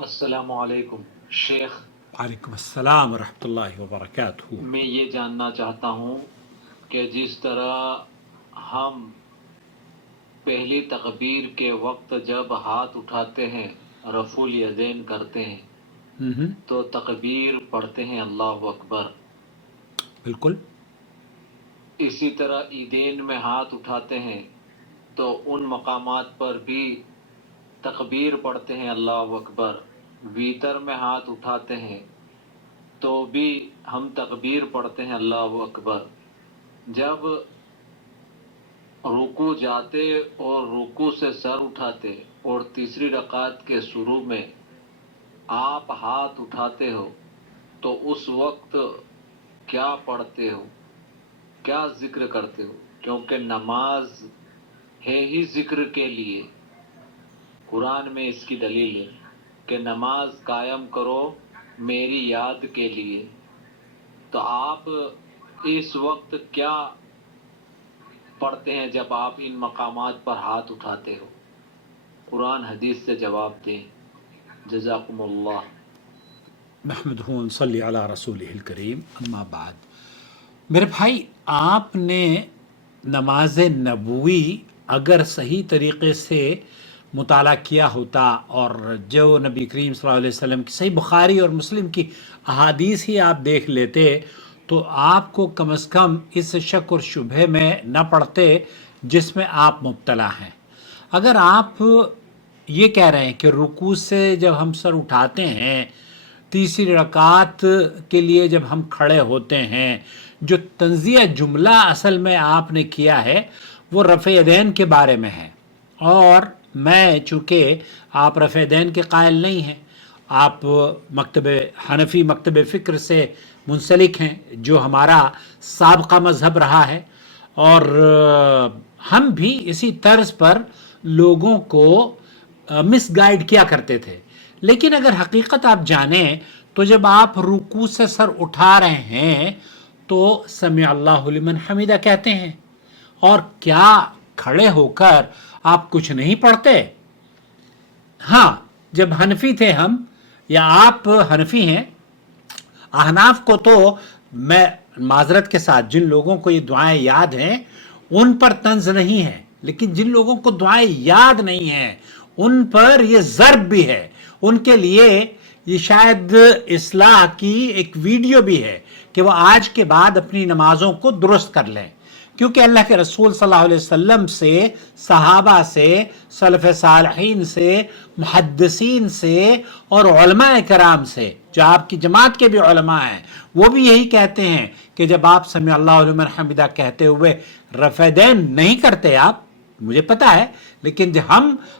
السلام علیکم شیخ، وعلیکم السلام ورحمۃ اللہ وبرکاتہ۔ میں یہ جاننا چاہتا ہوں کہ جس طرح ہم پہلی تکبیر کے وقت جب ہاتھ اٹھاتے ہیں رفع الیدین کرتے ہیں تو تکبیر پڑھتے ہیں اللہ اکبر، بالکل اسی طرح عیدین میں ہاتھ اٹھاتے ہیں تو ان مقامات پر بھی تکبیر پڑھتے ہیں اللہ اکبر، ویتر میں ہاتھ اٹھاتے ہیں تو بھی ہم تکبیر پڑھتے ہیں اللہ اکبر۔ جب رکوع جاتے اور رکوع سے سر اٹھاتے اور تیسری رکعت کے شروع میں آپ ہاتھ اٹھاتے ہو تو اس وقت کیا پڑھتے ہو، کیا ذکر کرتے ہو؟ کیونکہ نماز ہے ہی ذکر کے لیے، قرآن میں اس کی دلیل ہے کہ نماز قائم کرو میری یاد کے لیے، تو آپ اس وقت کیا پڑھتے ہیں جب آپ ان مقامات پر ہاتھ اٹھاتے ہو؟ قرآن حدیث سے جواب دیں، جزاکم اللہ۔ نحمدہ ونصلی علی رسولہ الکریم، اما بعد۔ میرے بھائی، آپ نے نماز نبوی اگر صحیح طریقے سے مطالعہ کیا ہوتا اور جو نبی کریم صلی اللہ علیہ وسلم کی صحیح بخاری اور مسلم کی احادیث ہی آپ دیکھ لیتے تو آپ کو کم از کم اس شک اور شبہ میں نہ پڑتے جس میں آپ مبتلا ہیں۔ اگر آپ یہ کہہ رہے ہیں کہ رکوع سے جب ہم سر اٹھاتے ہیں، تیسری رکعت کے لیے جب ہم کھڑے ہوتے ہیں، جو تنزیہ جملہ اصل میں آپ نے کیا ہے وہ رفع یدین کے بارے میں ہے، اور میں چونکہ آپ رفع یدین کے قائل نہیں ہیں، آپ مکتب حنفی مکتب فکر سے منسلک ہیں جو ہمارا سابقہ مذہب رہا ہے، اور ہم بھی اسی طرز پر لوگوں کو مس گائیڈ کیا کرتے تھے۔ لیکن اگر حقیقت آپ جانیں تو جب آپ رکوع سے سر اٹھا رہے ہیں تو سمع اللہ لمن حمیدہ کہتے ہیں، اور کیا کھڑے ہو کر آپ کچھ نہیں پڑھتے؟ ہاں، جب حنفی تھے ہم، یا آپ حنفی ہیں، احناف کو تو میں معذرت کے ساتھ جن لوگوں کو یہ دعائیں یاد ہیں ان پر طنز نہیں ہے، لیکن جن لوگوں کو دعائیں یاد نہیں ہیں ان پر یہ ضرب بھی ہے، ان کے لیے یہ شاید اصلاح کی ایک ویڈیو بھی ہے کہ وہ آج کے بعد اپنی نمازوں کو درست کر لیں، کیونکہ اللہ کے رسول صلی اللہ علیہ وسلم سے، صحابہ سے، سلف صالحین سے، محدثین سے اور علماء کرام سے، جو آپ کی جماعت کے بھی علماء ہیں، وہ بھی یہی کہتے ہیں کہ جب آپ سمع اللہ لمن حمیدہ کہتے ہوئے رفع دین نہیں کرتے، آپ مجھے پتا ہے، لیکن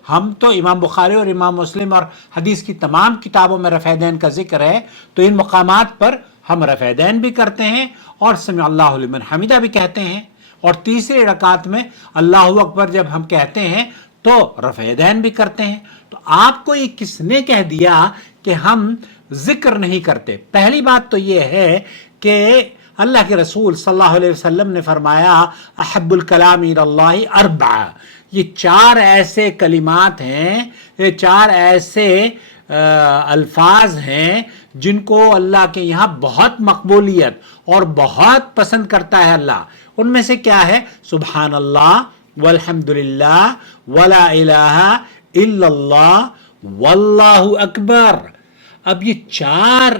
ہم تو امام بخاری اور امام مسلم اور حدیث کی تمام کتابوں میں رفع دین کا ذکر ہے، تو ان مقامات پر ہم رفع دین بھی کرتے ہیں اور سمع اللہ لمن حمیدہ بھی کہتے ہیں، اور تیسری رکعت میں اللہ اکبر جب ہم کہتے ہیں تو رفع دین بھی کرتے ہیں۔ تو آپ کو یہ کس نے کہہ دیا کہ ہم ذکر نہیں کرتے؟ پہلی بات تو یہ ہے کہ اللہ کے رسول صلی اللہ علیہ وسلم نے فرمایا احب الکلام الی اللہ اربع، یہ چار ایسے کلمات ہیں، یہ چار ایسے الفاظ ہیں جن کو اللہ کے یہاں بہت مقبولیت اور بہت پسند کرتا ہے اللہ۔ ان میں سے کیا ہے؟ سبحان اللہ والحمد للہ ولا الہ الا اللہ واللہ اکبر۔ اب یہ چار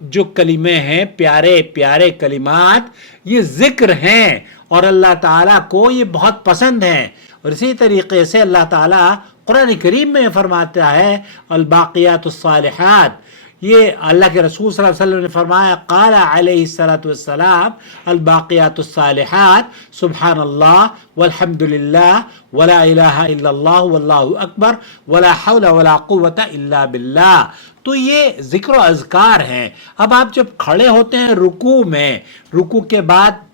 جو کلمے ہیں، پیارے پیارے کلمات، یہ ذکر ہیں اور اللہ تعالیٰ کو یہ بہت پسند ہیں، اور اسی طریقے سے اللہ تعالیٰ قرآن کریم میں فرماتا ہے الباقیات الصالحات، یہ اللہ کے رسول صلی اللہ علیہ وسلم نے فرمایا، قال علیہ الصلاۃ والسلام الباقیات الصالحات سبحان اللہ والحمد للہ ولا الہ الا اللہ واللہ اکبر ولا حول ولا قوۃ الا باللہ۔ تو یہ ذکر و اذکار ہیں۔ اب آپ جب کھڑے ہوتے ہیں رکوع میں، رکوع کے بعد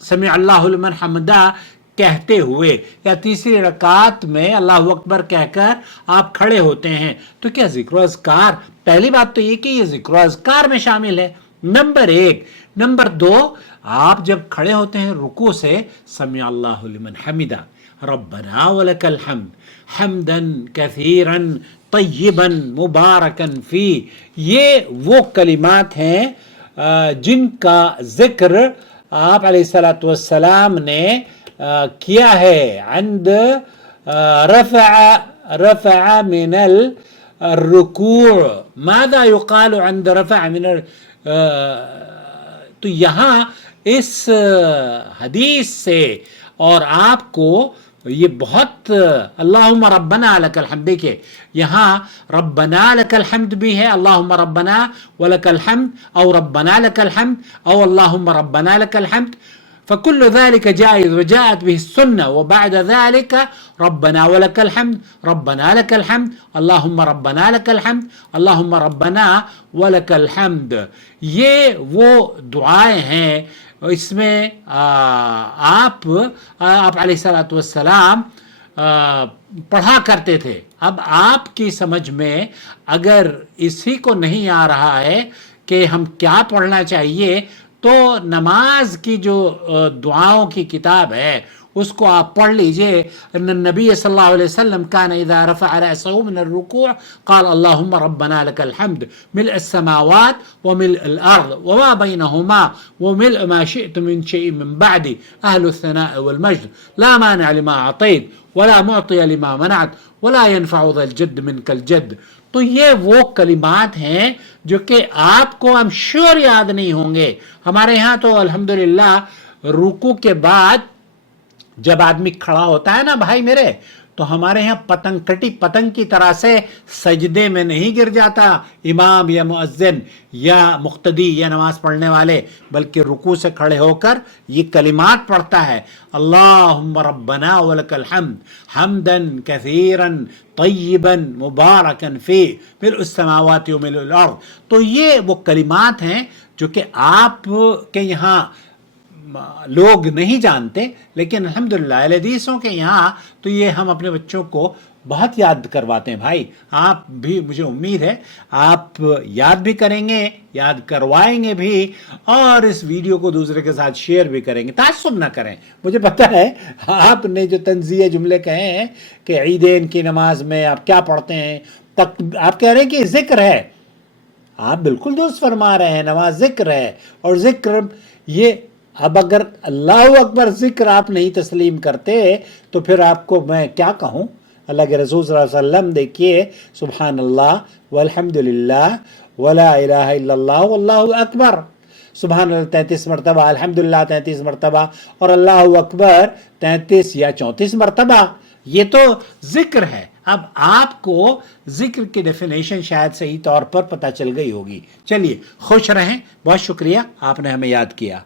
سمع اللہ لمن حمدہ کہتے ہوئے یا تیسری رکعت میں اللہ اکبر کہہ کر آپ کھڑے ہوتے ہیں، تو کیا ذکر و اذکار؟ پہلی بات تو یہ کہ یہ ذکر و اذکار میں شامل ہے، نمبر ایک۔ نمبر دو، آپ جب کھڑے ہوتے ہیں رکوع سے سمع اللہ لمن حمدہ ربنا ولک الحمد حمدا کثیرا طیبا مبارکا فی، یہ وہ کلمات ہیں جن کا ذکر آپ علیہ الصلاۃ والسلام نے کیا ہے عند رفع من الرکوع. ماذا يقال عند رفع من تو یہاں اس حدیث سے اور آپ کو یہ بہت اللہم ربنا لک الحمد، دیکھیں یہاں ربنا لک الحمد بھی ہے، اللہم ربنا ولک الحمد او ربنا لک الحمد او اللہم ربنا لک الحمد، فكل ذلك جائز وجاءت به السنة. وبعد ذلك ربنا ولك الحمد ربنا لك الحمد اللهم ربنا لك الحمد اللهم ربنا ولك الحمد. یہ وہ دعائیں ہیں، اس میں آپ علیہ الصلاۃ والسلام پڑھا کرتے تھے. اب آپ کی سمجھ میں اگر اسی کو نہیں آ رہا ہے کہ ہم کیا پڑھنا چاہیے، تو نماز کی جو دعاؤں کی کتاب ہے اس کو آپ پڑھ لیجئے. ان النبی صلی اللہ علیہ وسلم كان اذا رفع رأسه من الركوع قال اللهم ربنا لك الحمد ملء السماوات وملء الارض وما بينهما وملء ما شئت من شيء من بعد اهل الثناء والمجد لا مانع لما اعطيت ولا معطي لما منعت ولا ينفع ذا الجد منك الجد. تو یہ وہ کلمات ہیں جو کہ آپ کو ہم شور یاد نہیں ہوں گے. ہمارے ہاں تو الحمدللہ رکوع کے بعد جب آدمی کھڑا ہوتا ہے نا بھائی میرے، تو ہمارے ہاں پتنگ کٹی پتنگ کی طرح سے سجدے میں نہیں گر جاتا امام یا مؤذن یا مقتدی یا نماز پڑھنے والے، بلکہ رکوع سے کھڑے ہو کر یہ کلمات پڑھتا ہے. اللہم ربنا ولک الحمد حمدا کثیرا طیبا مبارکا فی ملء السماوات وملء الارض. تو یہ وہ کلمات ہیں جو کہ آپ کے یہاں لوگ نہیں جانتے، لیکن الحمدللہ اہل حدیثوں کے یہاں تو یہ ہم اپنے بچوں کو بہت یاد کرواتے ہیں. بھائی آپ بھی، مجھے امید ہے آپ یاد بھی کریں گے، یاد کروائیں گے بھی، اور اس ویڈیو کو دوسرے کے ساتھ شیئر بھی کریں گے. تعصب نہ کریں. مجھے پتہ ہے آپ نے جو تنزیہ جملے کہے ہیں کہ عیدین کی نماز میں آپ کیا پڑھتے ہیں، آپ کہہ رہے ہیں کہ ذکر ہے. آپ بالکل درست فرما رہے ہیں، نماز ذکر ہے، اور ذکر یہ اب اگر اللہ اکبر ذکر آپ نہیں تسلیم کرتے تو پھر آپ کو میں کیا کہوں. اللہ کے رسول صلی اللہ علیہ وسلم دیکھیے سبحان اللہ والحمد للہ ولا الہ الا اللہ واللہ اکبر، سبحان اللہ 33 مرتبہ، الحمدللہ 33 مرتبہ، اور اللہ اکبر 33 یا 34 مرتبہ. یہ تو ذکر ہے. اب آپ کو ذکر کی ڈیفینیشن شاید صحیح طور پر پتہ چل گئی ہوگی. چلیے خوش رہیں، بہت شکریہ آپ نے ہمیں یاد کیا.